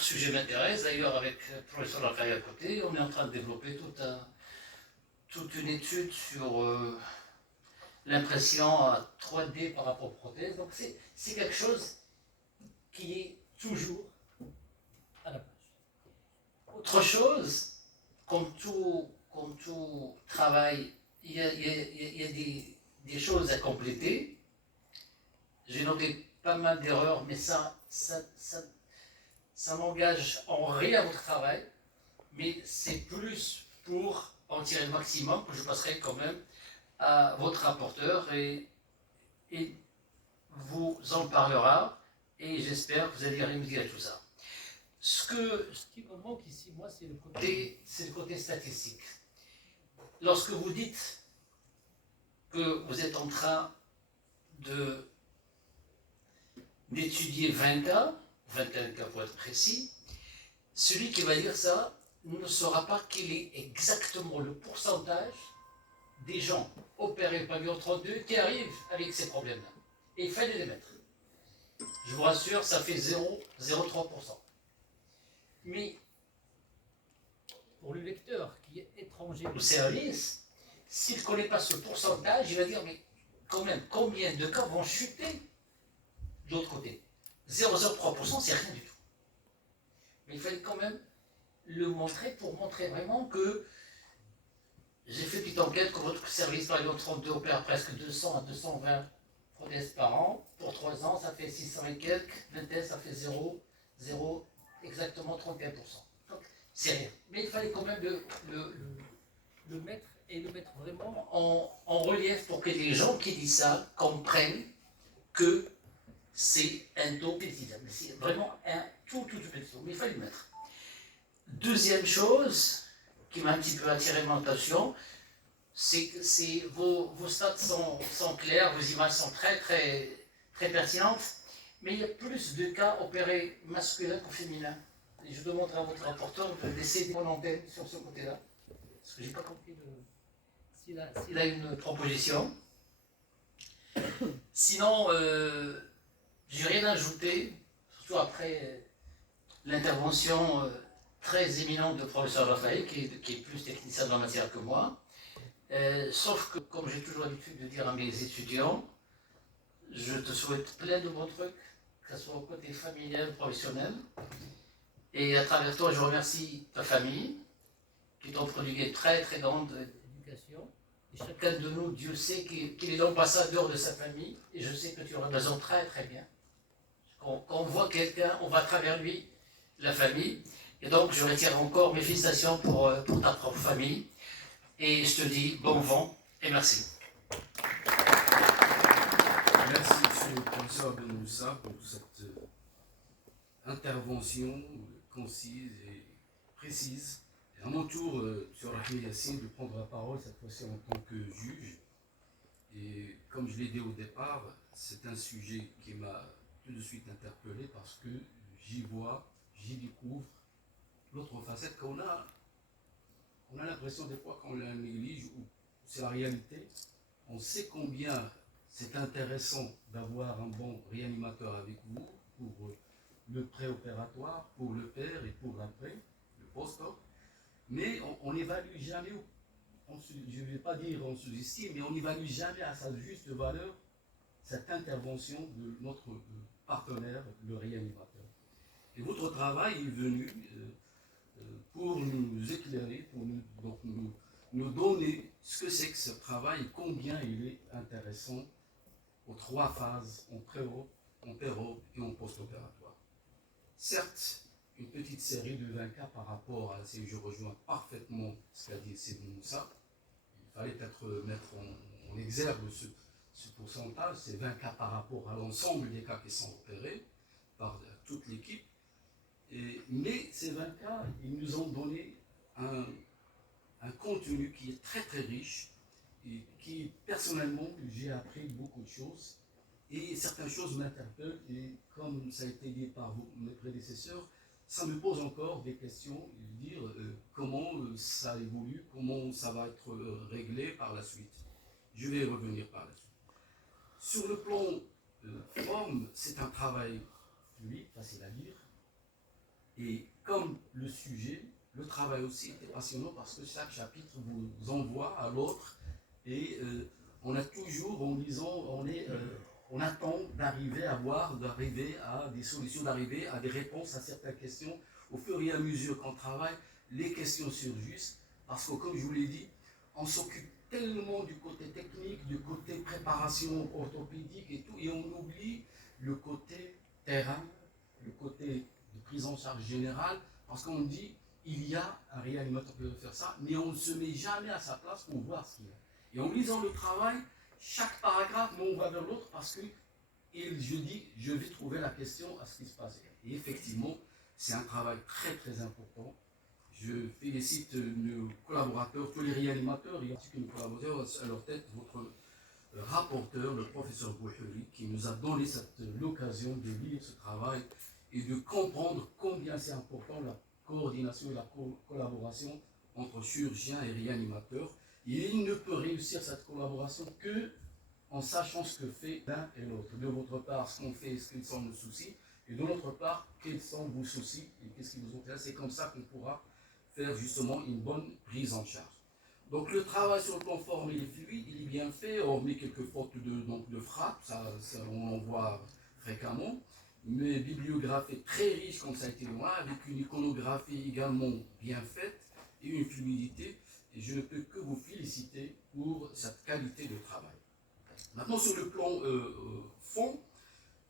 votre sujet m'intéresse. D'ailleurs, avec le professeur Lacaille à côté, on est en train de développer toute une étude sur l'impression à 3D par rapport aux prothèses. Donc c'est quelque chose qui est toujours à la page. Autre chose, comme tout travail, il y a des choses à compléter. J'ai noté pas mal d'erreurs, mais ça n'engage en rien votre travail, mais c'est plus pour en tirer le maximum que je passerai quand même à votre rapporteur et vous en parlera et j'espère que vous allez remédier à tout ça. Ce qui me manque ici, moi, c'est le côté statistique. Lorsque vous dites que vous êtes en train d'étudier 20 cas, 21 cas pour être précis, celui qui va dire ça ne saura pas quel est exactement le pourcentage des gens opérés pavillon 32 qui arrivent avec ces problèmes-là. Et il fallait les mettre. Je vous rassure, ça fait 0,03%. Mais pour le lecteur qui est étranger au service, s'il ne connaît pas ce pourcentage, il va dire, mais quand même, combien de cas vont chuter de l'autre côté? 0,03%, c'est rien du tout. Mais il fallait quand même le montrer pour montrer vraiment que j'ai fait une petite enquête, que votre service pavillon 32 opère presque 200 à 220 prothèses par an. Pour 3 ans, ça fait 600 et quelques. 20, ça fait 0, exactement 31%. Donc, c'est rien. Mais il fallait quand même le mettre et le mettre vraiment en relief pour que les gens qui disent ça comprennent que c'est un taux petit. C'est vraiment un tout petit taux. Mais il fallait le mettre. Deuxième chose qui m'a un petit peu attiré mon attention, c'est que vos stats sont clairs, vos images sont très pertinentes, mais il y a plus de cas opérés masculins que féminins. Et je demanderai à votre rapporteur de laisser mon antenne sur ce côté-là, parce que je n'ai pas compris s'il a une proposition. Sinon, je n'ai rien à ajouter, surtout après l'intervention très éminente de professeur Raphaël, qui est plus technicien dans la matière que moi. Sauf que, comme j'ai toujours l'habitude de dire à mes étudiants, je te souhaite plein de bons trucs, que ce soit au côté familial, professionnel. Et à travers toi, je remercie ta famille, qui t'ont prodigué une très grande éducation. Et chacun de nous, Dieu sait qu'il est l'ambassadeur de sa famille, et je sais que tu représentes très bien. Quand on voit quelqu'un, on voit à travers lui la famille. Et donc, je retire encore mes félicitations pour ta propre famille. Et je te dis bon vent et merci. Merci, monsieur le professeur Benmoussa, pour cette intervention concise et précise. Et à mon tour, sur Rahmi Yassine, de prendre la parole, cette fois-ci en tant que juge. Et comme je l'ai dit au départ, c'est un sujet qui m'a tout de suite interpellé parce que j'y découvre l'autre facette qu'on a. On a l'impression des fois qu'on la néglige, ou c'est la réalité. On sait combien c'est intéressant d'avoir un bon réanimateur avec vous pour le préopératoire, pour le père et pour l'après, le post-op. Mais on n'évalue jamais, je ne vais pas dire on sous-estime, mais on n'évalue jamais à sa juste valeur cette intervention de notre partenaire, le réanimateur. Et votre travail est venu pour nous éclairer, pour nous donner ce que c'est que ce travail, combien il est intéressant aux 3 phases, en pré-op, en péro et en post-opératoire. Certes, une petite série de 20 cas par rapport à, si je rejoins parfaitement ce qu'a dit Sidi Moussa, il fallait peut-être mettre en exergue ce pourcentage, c'est 20 cas par rapport à l'ensemble des cas qui sont opérés par toute l'équipe. Mais ces 20 cas, ils nous ont donné un contenu qui est très riche et qui, personnellement, j'ai appris beaucoup de choses et certaines choses m'interpellent et comme ça a été dit par mes prédécesseurs, ça me pose encore des questions, dire comment ça évolue, comment ça va être réglé par la suite. Je vais y revenir par la suite. Sur le plan forme, c'est un travail fluide, facile à lire, Et comme le sujet, le travail aussi était passionnant parce que chaque chapitre vous envoie à l'autre et on a toujours, en lisant, on attend d'arriver à des solutions, d'arriver à des réponses à certaines questions. Au fur et à mesure qu'on travaille, les questions surgissent parce que, comme je vous l'ai dit, on s'occupe tellement du côté technique, du côté préparation orthopédique et tout, et on oublie le côté terrain, le côté de prise en charge générale, parce qu'on dit il y a un réanimateur qui peut faire ça, mais on ne se met jamais à sa place pour voir ce qu'il y a. Et en lisant le travail, chaque paragraphe m'envoie vers l'autre parce que je dis je vais trouver la question à ce qui se passe. Et effectivement, c'est un travail très très important. Je félicite nos collaborateurs, tous les réanimateurs, et ainsi que nos collaborateurs, à leur tête, votre rapporteur, le professeur Bouhuri, qui nous a donné l'occasion de lire ce travail et de comprendre combien c'est important la coordination et la collaboration entre chirurgiens et réanimateurs. Et il ne peut réussir cette collaboration que en sachant ce que fait l'un et l'autre. De votre part, ce qu'on fait, ce qu'ils sont nos soucis, et de notre part, quels sont vos soucis et qu'est-ce qui vous intéresse. C'est comme ça qu'on pourra faire justement une bonne prise en charge. Donc le travail sur le plan formel et fluide, il est bien fait, hormis quelques fautes de frappe, ça on en voit fréquemment, mais bibliographie est très riche comme ça a été loin, avec une iconographie également bien faite et une fluidité, et je ne peux que vous féliciter pour cette qualité de travail. Maintenant sur le plan fond,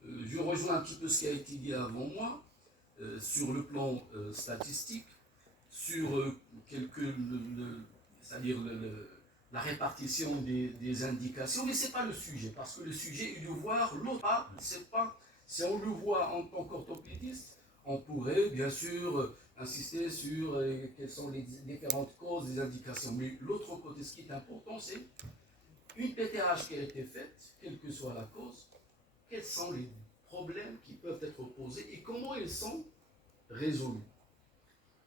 je rejoins un petit peu ce qui a été dit avant moi, sur le plan statistique, sur c'est-à-dire la répartition des indications, mais ce n'est pas le sujet, parce que le sujet est de voir l'autre. Si on le voit en tant qu'orthopédiste, on pourrait bien sûr insister sur quelles sont les différentes causes des indications. Mais l'autre côté, ce qui est important, c'est une PTH qui a été faite, quelle que soit la cause, quels sont les problèmes qui peuvent être posés et comment ils sont résolus.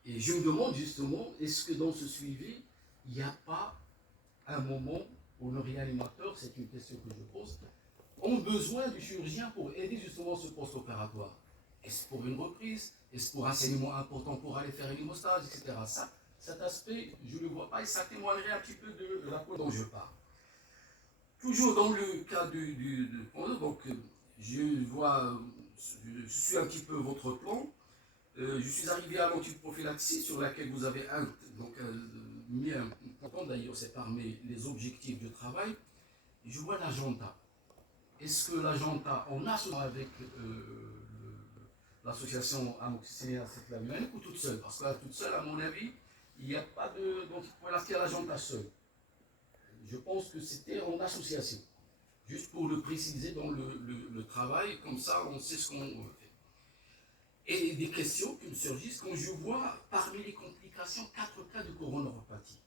Et je me demande justement, est-ce que dans ce suivi, il n'y a pas un moment où le réanimateur, c'est une question que je pose, ont besoin du chirurgien pour aider justement ce post-opératoire? Est-ce pour une reprise? Est-ce pour un saignement important pour aller faire une hémostase, etc. Cet aspect, je ne le vois pas et ça témoignerait un petit peu de la cause dont je parle. Toujours dans le cas donc je suis un petit peu votre plan. Je suis arrivé à l'antiprophylaxie sur laquelle vous avez mis un point, d'ailleurs c'est parmi les objectifs de travail. Je vois l'agenda. Est-ce que l'agenda, en associant avec l'association amoxicilline acétylaminé ou toute seule? Parce que là, toute seule, à mon avis, il n'y a pas d'antiprophylaxie à l'agenda seule. Je pense que c'était en association. Juste pour le préciser dans le travail, comme ça on sait ce qu'on fait. Et des questions qui me surgissent quand je vois parmi les complications 4 cas de coronaropathie.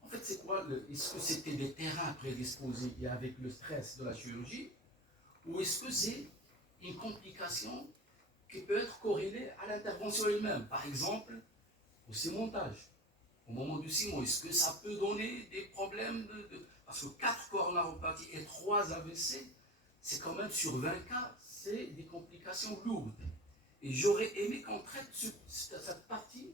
En fait, c'est quoi? Est-ce que c'était des terrains prédisposés et avec le stress de la chirurgie? Ou est-ce que c'est une complication qui peut être corrélée à l'intervention elle-même? Par exemple, au cimentage. Au moment du ciment, est-ce que ça peut donner des problèmes Parce que 4 coronaropathies et 3 AVC, c'est quand même sur 20 cas, c'est des complications lourdes. Et j'aurais aimé qu'on traite cette partie.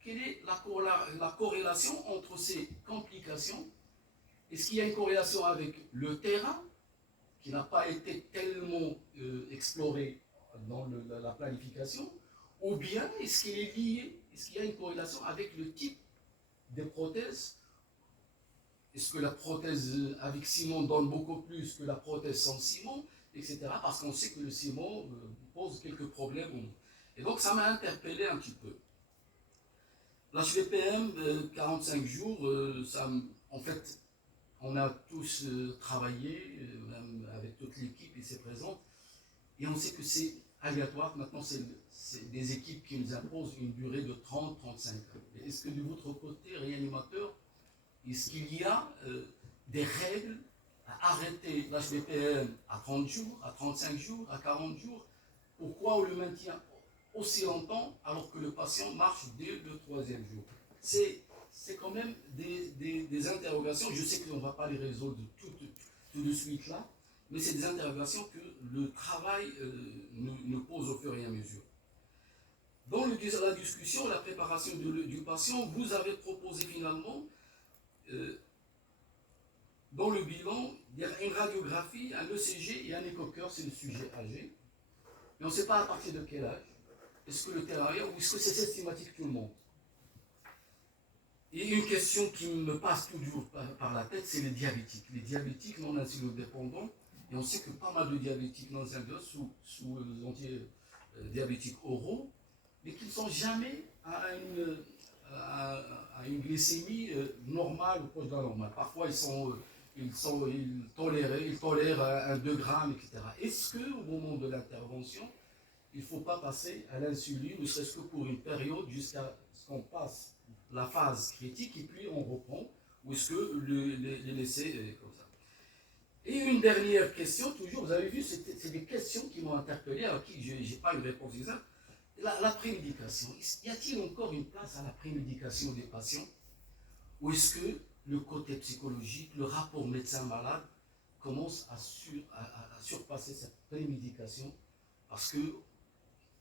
Quelle est la corrélation entre ces complications? Est-ce qu'il y a une corrélation avec le terrain, qui n'a pas été tellement exploré dans la planification, ou bien est-ce qu'il est lié, est-ce qu'il y a une corrélation avec le type des prothèses? Est-ce que la prothèse avec ciment donne beaucoup plus que la prothèse sans ciment, etc. Parce qu'on sait que le ciment pose quelques problèmes. Et donc ça m'a interpellé un petit peu. L'HVPM, 45 jours, en fait, on a tous travaillé, même avec toute l'équipe ici présente, et on sait que c'est aléatoire. Maintenant, c'est des équipes qui nous imposent une durée de 30-35 heures. Est-ce que de votre côté, réanimateur, est-ce qu'il y a des règles à arrêter l'HVPM à 30 jours, à 35 jours, à 40 jours? Pourquoi on le maintient aussi longtemps alors que le patient marche dès le 3e jour? C'est quand même des interrogations. Je sais qu'on ne va pas les résoudre tout de suite là, mais c'est des interrogations que le travail nous pose au fur et à mesure. la discussion, la préparation du patient, vous avez proposé finalement, dans le bilan, une radiographie, un ECG et un écho-cœur, c'est le sujet âgé. Mais on ne sait pas à partir de quel âge. Est-ce que le TRIA ou est-ce que c'est systématique tout le monde? Et une question qui me passe toujours par la tête, c'est les diabétiques. Les diabétiques non insulino-dépendants, et on sait que pas mal de diabétiques non insulino sous anti-diabétiques oraux, mais qui ne sont jamais à une glycémie normale ou proche de la normale. Parfois, ils tolèrent un 2 grammes, etc. Est-ce qu'au moment de l'intervention, il ne faut pas passer à l'insuline, ne serait-ce que pour une période, jusqu'à ce qu'on passe la phase critique et puis on reprend, ou est-ce que les laisser comme ça? Et une dernière question, toujours, vous avez vu, c'est des questions qui m'ont interpellé, à qui je n'ai pas une réponse exacte. La prémédication, y a-t-il encore une place à la prémédication des patients? Ou est-ce que le côté psychologique, le rapport médecin-malade commence à surpasser cette prémédication? Parce que,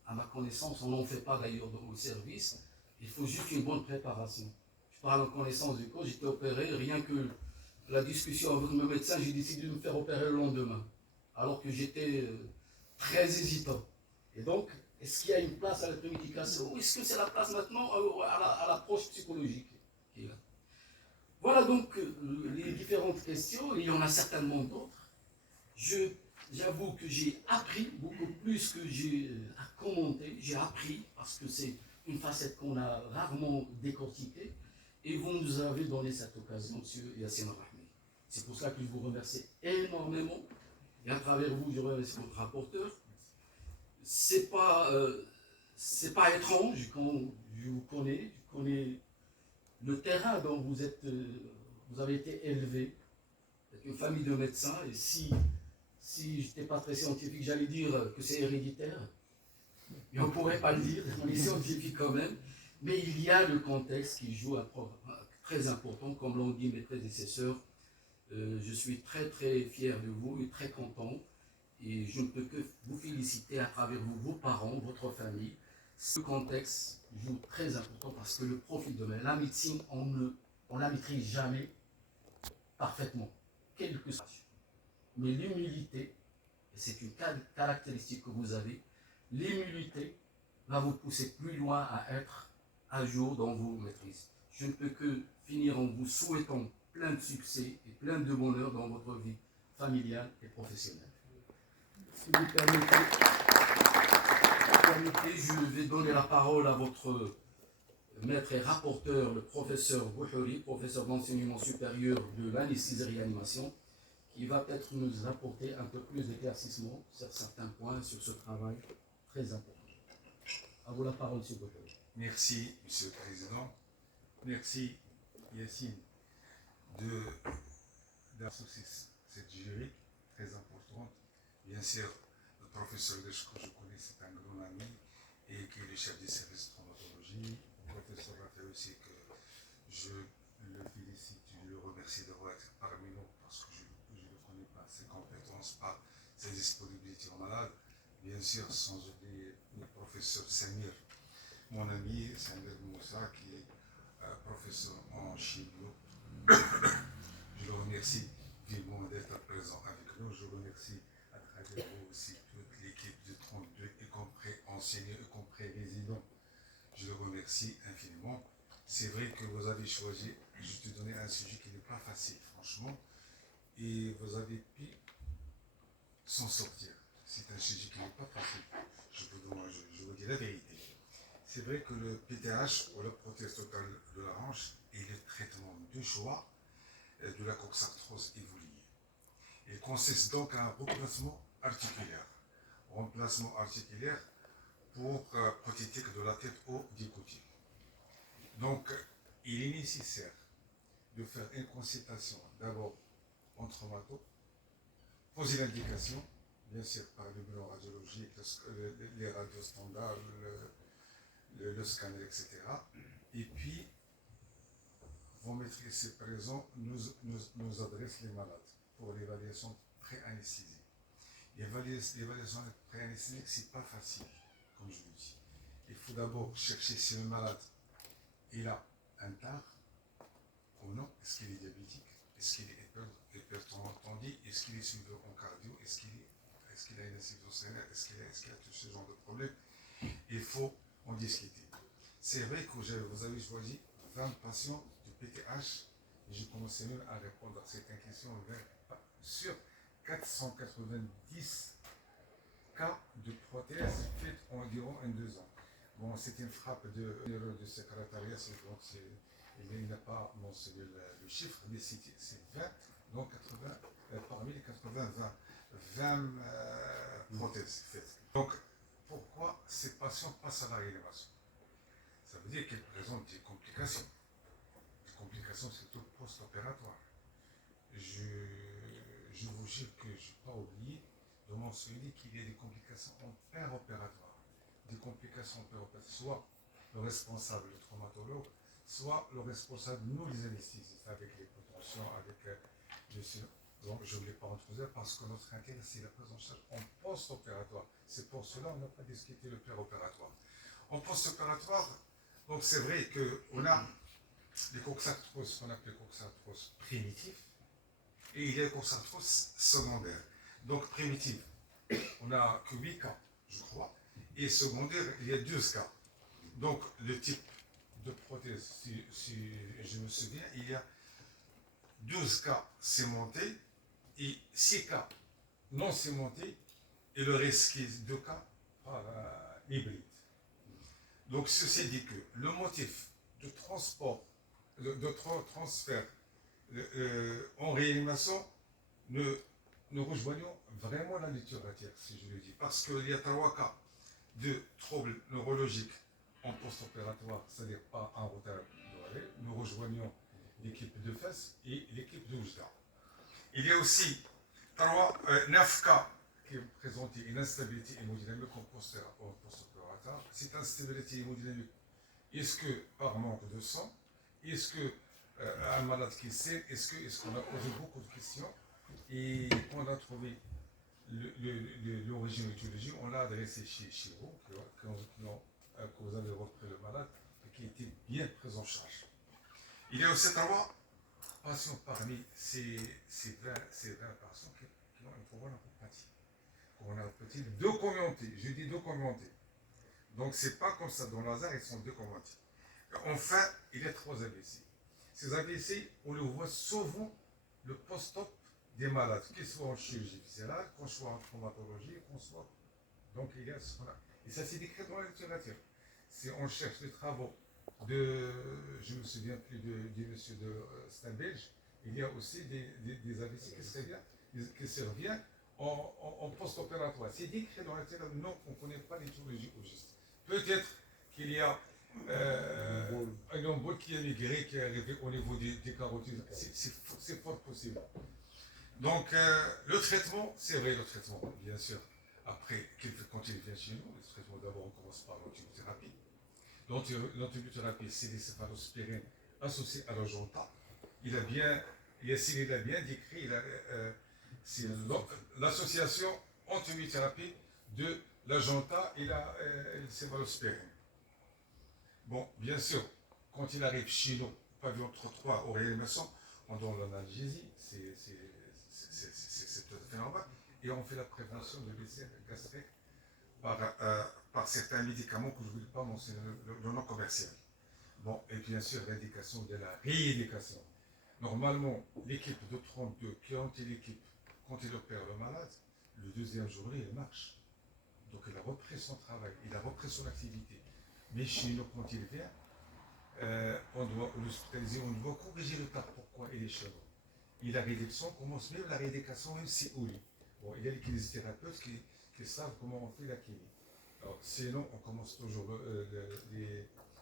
à ma connaissance, on n'en fait pas d'ailleurs dans le service, il faut juste une bonne préparation. Je parle en connaissance du cause, j'étais opéré, rien que la discussion avec mon médecin, j'ai décidé de me faire opérer le lendemain, alors que j'étais très hésitant. Et donc, est-ce qu'il y a une place à la prémédication ou est-ce que c'est la place maintenant à l'approche psychologique qui est là? Voilà donc les différentes questions, et il y en a certainement d'autres. J'avoue que j'ai appris beaucoup plus que j'ai à commenter, j'ai appris parce que c'est une facette qu'on a rarement décortiquée, et vous nous avez donné cette occasion, M. Yassine Rahmi. C'est pour ça que je vous remercie énormément, et à travers vous, je remercie votre rapporteur. C'est pas étrange quand je vous connais, je connais le terrain dont vous avez été élevé, avec une famille de médecins, et si je n'étais pas très scientifique, j'allais dire que c'est héréditaire, mais on ne pourrait pas le dire, on est scientifique quand même, mais il y a le contexte qui joue un rôle très important, comme l'ont dit mes prédécesseurs. Je suis très très fier de vous et très content, et je ne peux que vous féliciter à travers vous, vos parents, votre famille. Ce contexte joue très important parce que le profil de la médecine, on ne la maîtrise jamais parfaitement, quel que soit. Mais l'humilité, et c'est une caractéristique que vous avez, l'humilité va vous pousser plus loin à être à jour dans vos maîtrises. Je ne peux que finir en vous souhaitant plein de succès et plein de bonheur dans votre vie familiale et professionnelle. Si vous permettez, je vais donner la parole à votre maître et rapporteur, le professeur Bouhouri, professeur d'enseignement supérieur de l'anesthésie-réanimation, qui va peut-être nous apporter un peu plus d'éclaircissement sur certains points, sur ce travail très important. À vous la parole, M. Bouhouri. Merci, Monsieur le Président. Merci, Yassine, d'associer cette jury très importante. Bien sûr, le professeur Desch, que je connais, c'est un grand ami et qui est le chef du service de traumatologie. Le professeur Raphaël aussi, que je le félicite, je le remercie d'avoir été parmi nous parce que je ne connais pas ses compétences, pas ses disponibilités en malade. Bien sûr, sans oublier le professeur Samir, mon ami Samir Moussa, qui est professeur en chimio. Je le remercie vivement d'être présent avec nous. Je remercie à travers vous aussi toute l'équipe de 32, y compris enseignants, y compris résidents. Je le remercie infiniment. C'est vrai que vous avez choisi, je te donnais un sujet qui n'est pas facile, franchement, et vous avez pu s'en sortir. C'est un sujet qui n'est pas facile. Je vous dis la vérité. C'est vrai que le PTH, ou la prothèse totale de la hanche, est le traitement de choix de la coxarthrose évoluée. Il consiste donc à un remplacement articulaire. Remplacement articulaire pour prothétique de la tête ou des côtés. Donc, il est nécessaire de faire une consultation d'abord en traumato, poser l'indication, bien sûr par le bilan radiologique, les radios standards, le scanner, etc. Et puis, vos maîtrises présents nous adressent les malades pour l'évaluation pré-anesthésie. L'évaluation pré-anesthésique, ce n'est pas facile, comme je vous dis. il faut d'abord chercher si le malade il a un tard ou non. Est-ce qu'il est diabétique? Est-ce qu'il est hypertendu? Est-ce qu'il est suivi en cardio? Est-ce qu'il a une insuffisance rénale? Est-ce qu'il a tout ce genre de problème? Il faut en discuter. C'est vrai que vous avez choisi 20 patients du PTH et j'ai commencé même à répondre à certaines questions sur 490 cas de prothèses faites environ en 2 ans. Bon, c'est une frappe de l'erreur du secrétariat, donc il n'a pas mentionné le chiffre, mais c'est 20, donc 80, parmi les 80, 20 prothèses faites. Donc, pourquoi ces patients passent à la réanimation? Ça veut dire qu'ils présentent des complications. Les complications, c'est tout post-opératoire. Je vous jure que je n'ai pas oublié de mentionner qu'il y a des complications en péropératoire. Des complications péropératoires, soit le responsable, le traumatologue, soit le responsable, nous les anesthésistes, avec les potentiels, avec bien sûr. Donc je ne voulais pas introduire parce que notre intérêt, c'est la prise en charge en post-opératoire. C'est pour cela qu'on n'a pas discuté le péropératoire. En post-opératoire, donc c'est vrai qu'on a les coxarthroses, qu'on appelle les coxarthroses primitifs, et il y a les coxarthroses secondaires. Donc primitive, on n'a que 8 cas, je crois, et secondaire, il y a 12 cas. Donc le type de prothèse, si je me souviens, il y a 12 cas sémentés et 6 cas non sémentés, et le reste qui est 2 cas par hybride. Donc ceci dit que le motif de transport, de transfert en réanimation, nous rejoignons vraiment la littérature, si je le dis, parce qu'il y a 3 cas de troubles neurologiques en post-opératoire, c'est-à-dire pas en retard d'oreille. Nous rejoignons l'équipe de FES et l'équipe de Oujda. Il y a aussi 9 cas qui présentent une instabilité hémodynamique en post-opératoire. Cette instabilité hémodynamique, est-ce que par manque de sang? Est-ce que un malade qui sait? Est-ce qu'on a posé beaucoup de questions et on a trouvé l'origine éthiologique, on l'a adressé chez vous, que vous avez repris le malade et qui était bien pris en charge. Il y a aussi 3 patients parmi ces 20 patients qui ont une coronaropathie. Coronaropathie documentée, je dis documentée. Donc c'est pas comme ça, dans le hasard, ils sont documentés. Enfin, il y a 3 AVC. Ces AVC, on le voit souvent le post-op des malades, qu'ils soient en chirurgie viscérale, qu'on soit en traumatologie, qu'on soit. Donc il y a ce qu'on a. Et ça c'est décrit dans la littérature. Si on cherche des travaux de, je ne me souviens plus du monsieur de Steinbelge, il y a aussi des AVC qui se reviennent en post-opératoire. C'est décrit dans la littérature, non, on ne connaît pas l'éthiologie au juste. Peut-être qu'il y a un embole qui a migré, qui est arrivé au niveau des carotides. C'est fort possible. Donc, le traitement, c'est vrai, le traitement, bien sûr. Après, quand il vient chez nous, le traitement, d'abord, on commence par l'antibiothérapie. L'antibiothérapie, c'est des céphalospirines associées à l'Ajanta. Cyril a bien décrit l'association antibiothérapie de l'Ajanta et la céphalospirine. Bon, bien sûr, quand il arrive chez nous, pavillon 33 au réanimation, on donne l'analgésie, c'est tout à fait normal, et on fait la prévention de l'ulcère gastrique par certains médicaments que je ne voulais pas mentionner le nom commercial. Bon, et bien sûr, l'indication de la rééducation. Normalement, l'équipe de 32 qui ont été l'équipe quand il opère le malade, le deuxième jour, il marche. Donc il a repris son travail, il a repris son activité. Mais chez nous, quand il vient, on doit l'hospitaliser, on doit corriger le cas. Pourquoi il est chez nous? Il a rééducation, on commence même la rééducation, même si au lit. Bon, il y a les kinésithérapeutes qui savent comment on fait la kiné. Alors, sinon, on commence toujours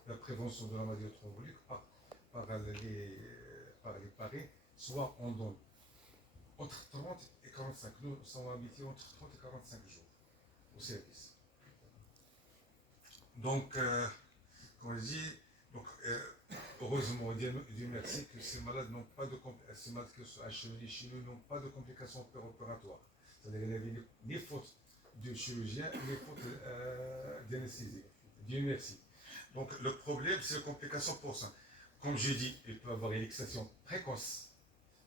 la prévention de la maladie thrombolique par les paris, soit on donne entre 30 et 45. Nous sommes habités entre 30 et 45 jours au service. Donc, comme je dis, heureusement, Dieu merci que ces malades n'ont pas de complications, ces malades qui sont acheminés chez nous n'ont pas de complications péropératoires. C'est-à-dire qu'il n'y avait ni faute de chirurgien, ni faute d'anesthésie. Dieu merci. Donc le problème, c'est la complication pour ça. Comme je dis, il peut y avoir une excitation précoce.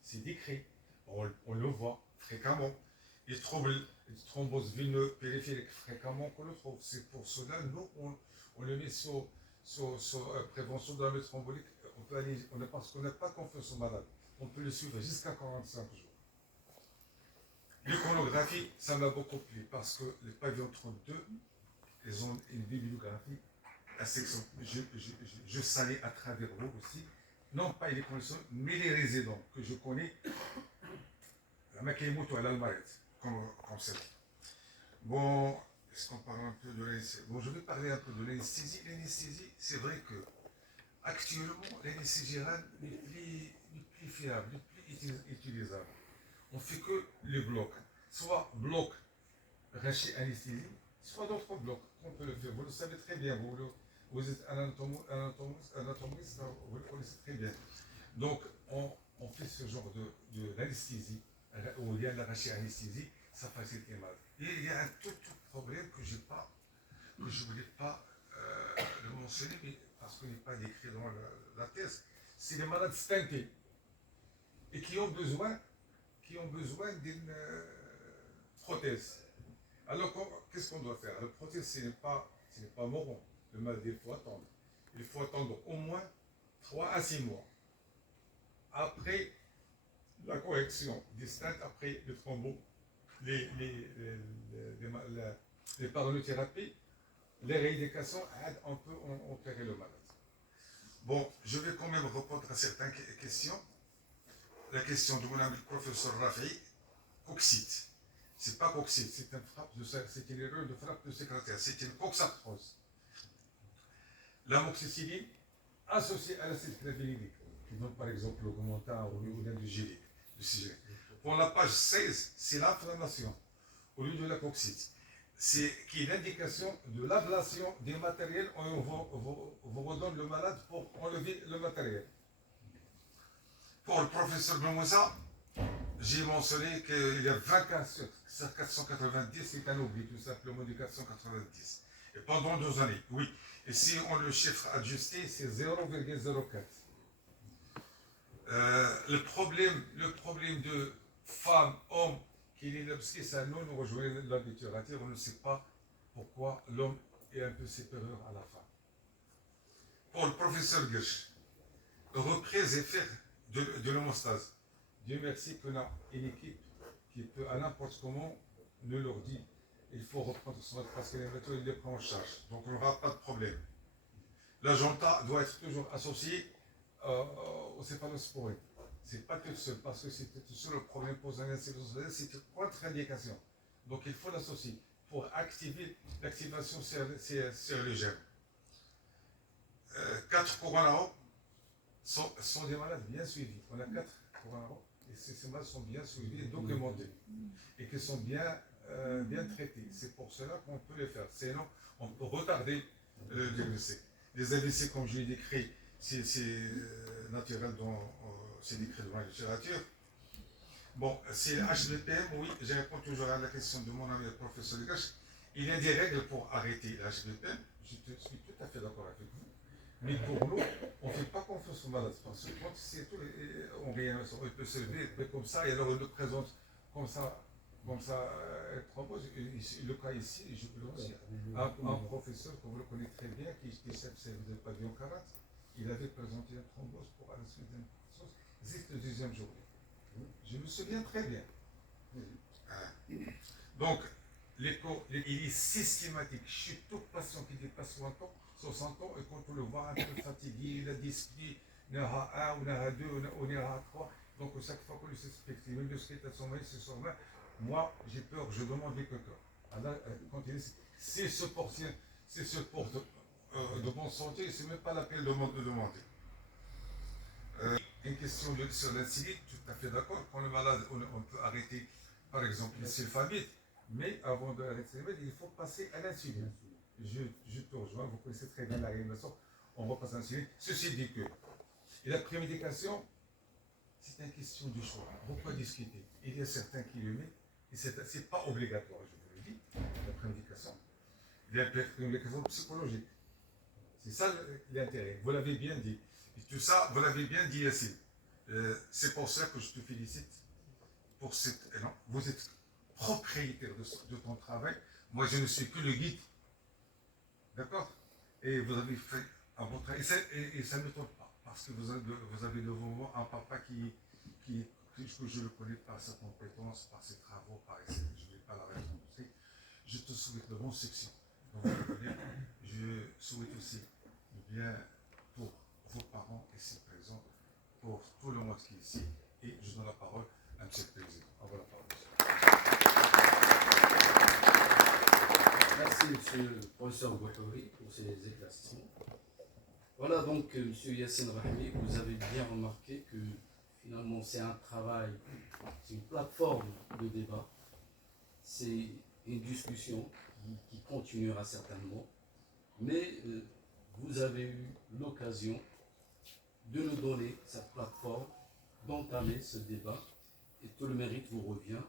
C'est décrit. On le voit fréquemment. Les troubles de thrombose veineux périphérique fréquemment qu'on le trouve. C'est pour cela, nous, on le met sur prévention de la lutte thrombolique. On peut aller, parce qu'on n'a pas confiance au malade. On peut le suivre jusqu'à 45 jours. L'iconographie, ça m'a beaucoup plu parce que le pavillon 32, ils ont une bibliographie assez. Je salais à travers vous aussi, non pas les conditions, mais les résidents que je connais, la Makaimoto à l'Almaret, comme ça. Bon, est-ce qu'on parle un peu de l'anesthésie? Bon, je vais parler un peu de l'anesthésie. L'anesthésie, c'est vrai que actuellement, l'anesthésie générale n'est plus fiable, n'est plus utilisable. On fait que les blocs, soit bloc rachis anesthésie, soit d'autres blocs qu'on peut le faire. Vous le savez très bien, vous êtes anatomiste, vous le connaissez très bien. Donc, on fait ce genre de l'anesthésie, ou il y a de la rachis anesthésie, ça facilite les malades. Et il y a un tout problème que je ne voulais pas le mentionner, mais parce qu'il n'est pas décrit dans la thèse, c'est les malades stentés et qui ont besoin d'une prothèse. Alors, qu'est-ce qu'on doit faire? La prothèse, ce n'est pas moron. Le malade, il faut attendre. Il faut attendre au moins 3 à 6 mois. Après la correction des stents, après le thrombo, les paranothérapies, les rééducations aident un peu à opérer le malade. Bon, je vais quand même répondre à certaines questions. La question de mon ami le professeur Rafi, coxite. C'est pas coxite, c'est une erreur de frappe de secrétaire, c'est une coxarthrose. L'amoxicilline associée à l'acide clavulinique, qui donne par exemple l'augmentin ou l'indugélique. Pour la page 16, c'est l'inflammation au lieu de la coxite. C'est qui est l'indication de l'ablation des matériels. On vous redonne le malade pour enlever le matériel. Pour le professeur Blamouza, j'ai mentionné qu'il y a 20 cas sur 490, c'est un oubli tout simplement du 490. Et pendant 2 années, oui. Et si on le chiffre adjusté, c'est 0,04. Le problème de femmes, hommes, qui est l'abscisse, ça nous rejoignons la littérature, on ne sait pas pourquoi l'homme est un peu supérieur à la femme. Pour le professeur Gersh, reprise et faire de l'homostase. Dieu merci qu'on a une équipe qui peut à n'importe comment nous leur dit il faut reprendre son mode parce que les méthodes il les prend en charge. Donc on n'aura pas de problème. La jonta doit être toujours associée au céphalosporine. C'est pas tout seul, parce que c'est tout seul le problème pose un céphalosporine, c'est une contre-indication. Donc il faut l'associer pour activer l'activation sur le gène. 4 coronaux sont des malades bien suivis. On a 4 coronaux et ces malades sont bien suivis et documentés et qui sont bien traités. C'est pour cela qu'on peut les faire. Sinon, on peut retarder le diagnostic. Les AVC, comme je l'ai décrit, c'est naturel, c'est décrit dans la littérature. Bon, c'est le HBPM, oui, je réponds toujours à la question de mon ami le professeur Legache. Il y a des règles pour arrêter le HBPM, je suis tout à fait d'accord avec vous. Mais pour nous, on ne fait pas confiance aux malades, parce que quand c'est tout, on peut se lever comme ça, et alors on le présente comme ça propose, le cas ici, je peux le dire, un professeur, que vous le connaissez très bien, qui chef de pavillon 40, il avait présenté une thrombose pour à la suite d'une thrombose, c'est le 2e jour. Je me souviens très bien. Donc, il est systématique chez tout patient qui dépasse 60 ans, et quand on le voit un peu fatigué, il a discuté, il y en a 1, ou il y en a 2, ou il y en a 3, donc chaque fois qu'on lui suspecte, même de ce qui est à son mari, c'est son main. Moi, j'ai peur, je demande des coquins. Alors, quand il dit, c'est ce pour de bonne santé, c'est même pas la peine de demander. Une question sur l'insuline, tout à fait d'accord. Quand le malade, on peut arrêter, par exemple, le sulfamide, mais avant d'arrêter le malade, il faut passer à l'insuline. Je te rejoins, vous connaissez très bien la réanimation, on repasse à l'insuline. Ceci dit que, et la prémédication, c'est une question de choix. Pourquoi discuter? Il y a certains qui le mettent, et ce n'est pas obligatoire, je vous le dis, la prémédication. Il y a une prémédication psychologique. C'est ça l'intérêt. Vous l'avez bien dit. Et tout ça, vous l'avez bien dit, Yassine. C'est pour ça que je te félicite pour cet élan. Vous êtes propriétaire de ton travail. Moi, je ne suis que le guide. D'accord? Et vous avez fait un bon travail. Et ça ne m'étonne pas. Parce que vous avez devant vous un papa que je le connais par sa compétence, par ses travaux, je n'ai pas la réponse. Je te souhaite le bon succès. Donc, je souhaite aussi le bien pour vos parents ici présents, pour tout le monde qui est ici. Et je donne la parole à M. le Président. Au revoir la parole. Merci, monsieur le professeur Bouakouri, pour ces éclaircissements. Voilà donc, monsieur Yassine Rahmi, vous avez bien remarqué que finalement c'est un travail, c'est une plateforme de débat, c'est une discussion qui continuera certainement, mais vous avez eu l'occasion de nous donner cette plateforme, d'entamer ce débat, et tout le mérite vous revient.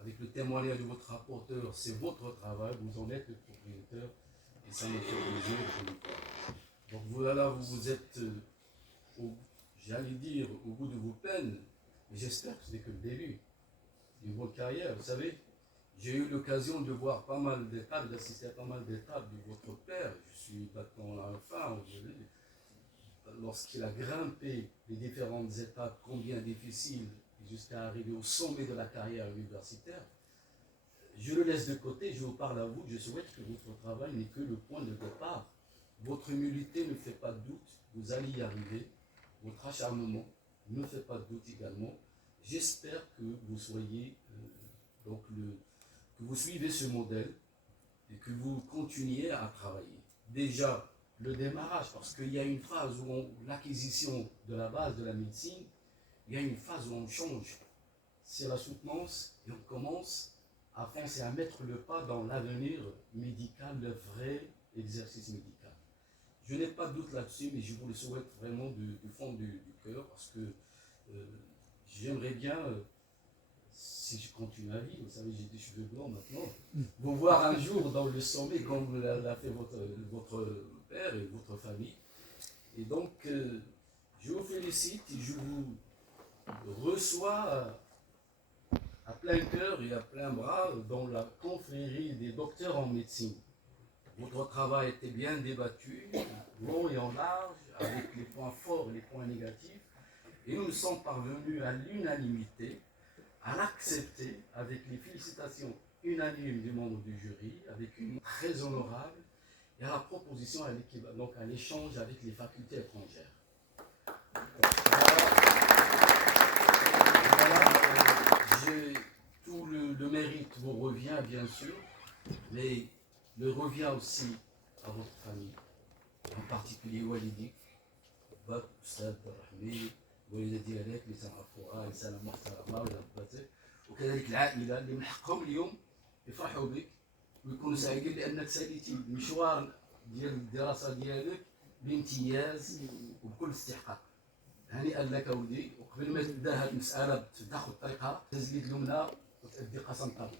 Avec le témoignage de votre rapporteur, c'est votre travail, vous en êtes le propriétaire, et ça me fait plaisir de vous voir. Donc voilà, vous êtes, j'allais dire, au bout de vos peines, mais j'espère que ce n'est que le début d'une bonne carrière. Vous savez, j'ai eu l'occasion de voir pas mal d'étapes, d'assister à pas mal d'étapes de votre père. Je suis maintenant à la fin, lorsqu'il a grimpé les différentes étapes, combien difficiles, jusqu'à arriver au sommet de la carrière universitaire. Je le laisse de côté, je vous parle à vous, je souhaite que votre travail n'est que le point de départ. Votre humilité ne fait pas de doute, vous allez y arriver. Votre acharnement ne fait pas de doute également. J'espère que vous soyez, que vous suivez ce modèle et que vous continuez à travailler. Déjà, le démarrage, parce qu'il y a une phase où l'acquisition de la base de la médecine, il y a une phase où on change. C'est la soutenance et on commence à foncer, à mettre le pas dans l'avenir médical, le vrai exercice médical. Je n'ai pas de doute là-dessus, mais je vous le souhaite vraiment du fond du cœur, parce que j'aimerais bien, si je continue à vivre, vous savez, j'ai des cheveux blancs maintenant, vous voir un jour dans le sommet, comme l'a fait votre père et votre famille. Et donc, je vous félicite et je vous reçois à plein cœur et à plein bras dans la confrérie des docteurs en médecine. Votre travail était bien débattu, long et en large, avec les points forts et les points négatifs, et nous sommes parvenus à l'unanimité, à l'accepter avec les félicitations unanimes des membres du jury, avec une très honorable, et à la proposition donc à l'échange avec les facultés étrangères. Tout le mérite vous revient bien sûr, mais le revient aussi à votre famille, en particulier Walidi, Bab, Ustad, Rahmi, والدة ديالك اللي تنعرفوها انسانه محترمه ولاباتك، وكذلك العائله اللي من حقهم اليوم يفرحوا بك ويكونوا سعيدين لانك ساليتي المشوار ديال الدراسه ديالك بامتياز وبكل استحقاق. هنيئا لك ولدي، وقبل ما تبدا هذه المساله تاخذ طريقها تهز اليد اليمنى وتأدي قسم طريق.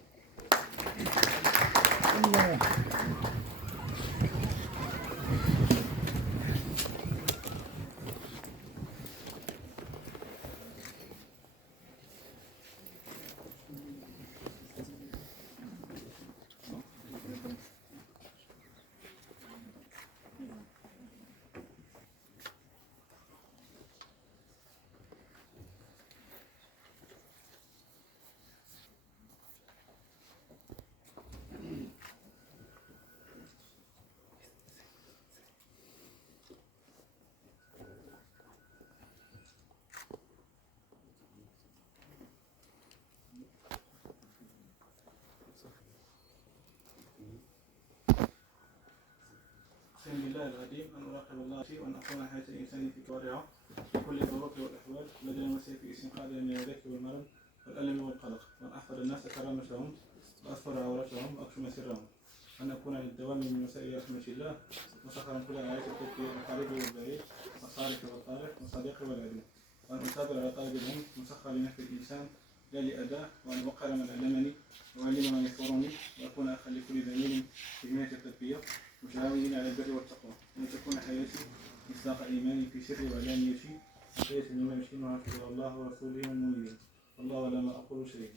أقسم بالله العظيم أن أراقب الله فيه وأن أكون حياة الإنسان في كوارعه في كل الظروف والأحوال الذين مسيح في اسم قادر من الذكر والمرض والألم والقلق، وأن أحفظ الناس كرامتهم وأستر عورتهم وأكشم سرهم، وأن أكون للدوام من وسائل رحمة الله مسخرا كل آيات التوفيق القريب والبعيد والصالح والطارق والصديق والعدو، وأن أثابر على طالب العلم مسخر لنفع الإنسان لا لأداه، وأن أوقر من علمني وأعلم من يفورني، وأكون أخا لكل زميل في مهنة التربية، متعاونين على البر والتقوى، وأن تكون حياتي مصداق إيماني في سري وعلانيتي، بقية مما يشتمها في الله ورسوله والمؤمنين. والله ولا ما أقول شيء.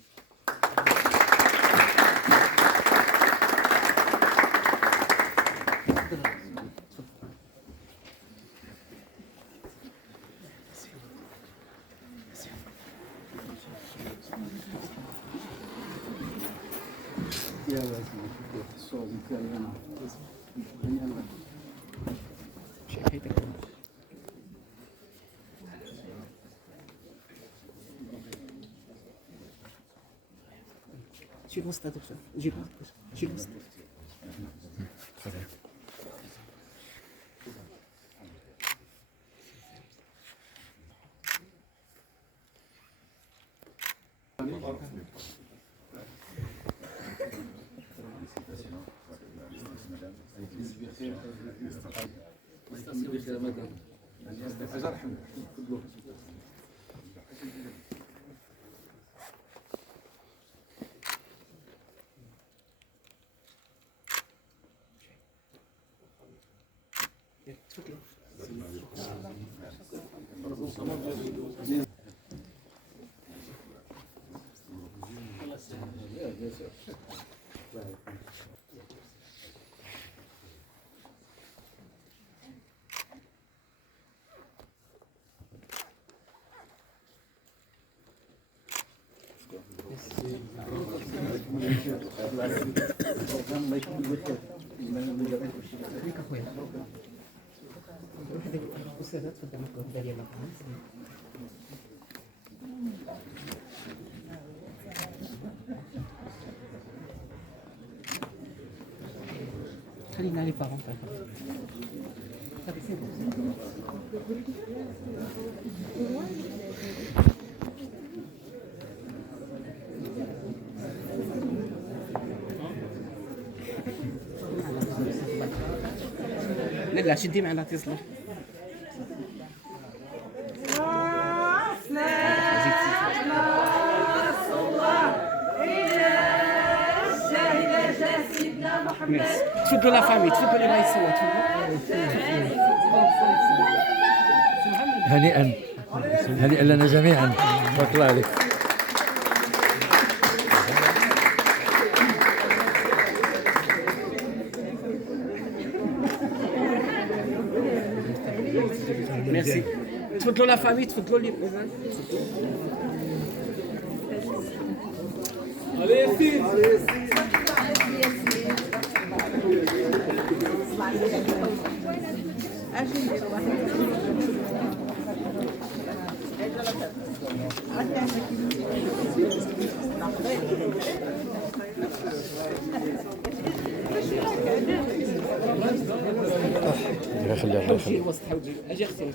شيل الوسط هذا جيب شيل الوسط. خلينا les parents. لا شدي معنا تصلح. تفضلوا لا فامي تفضلوا اللي غيصوت. هنيئا هنيئا لنا جميعا. بارك الله عليك. ميرسي. تفضلوا لا فامي تفضلوا اللي خليها حوجي الوسط حوجي اجي اختي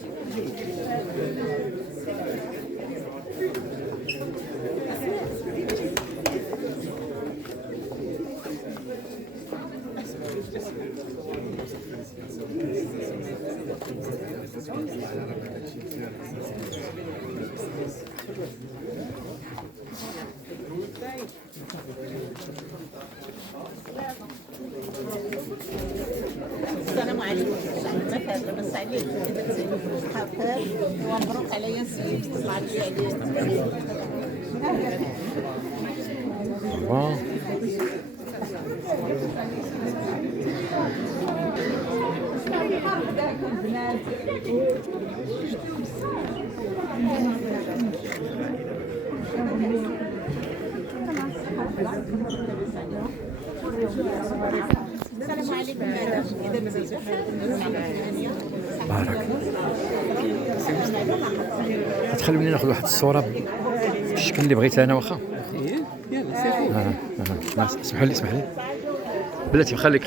السلام عليكم. بس عليك ومبروك عليا سيدي. الله السلام عليكم. بارك. تخلوني ناخذ واحد الصوره بالشكل اللي بغيت انا واخا. يلا سير. اسمح لي بلاتي خليك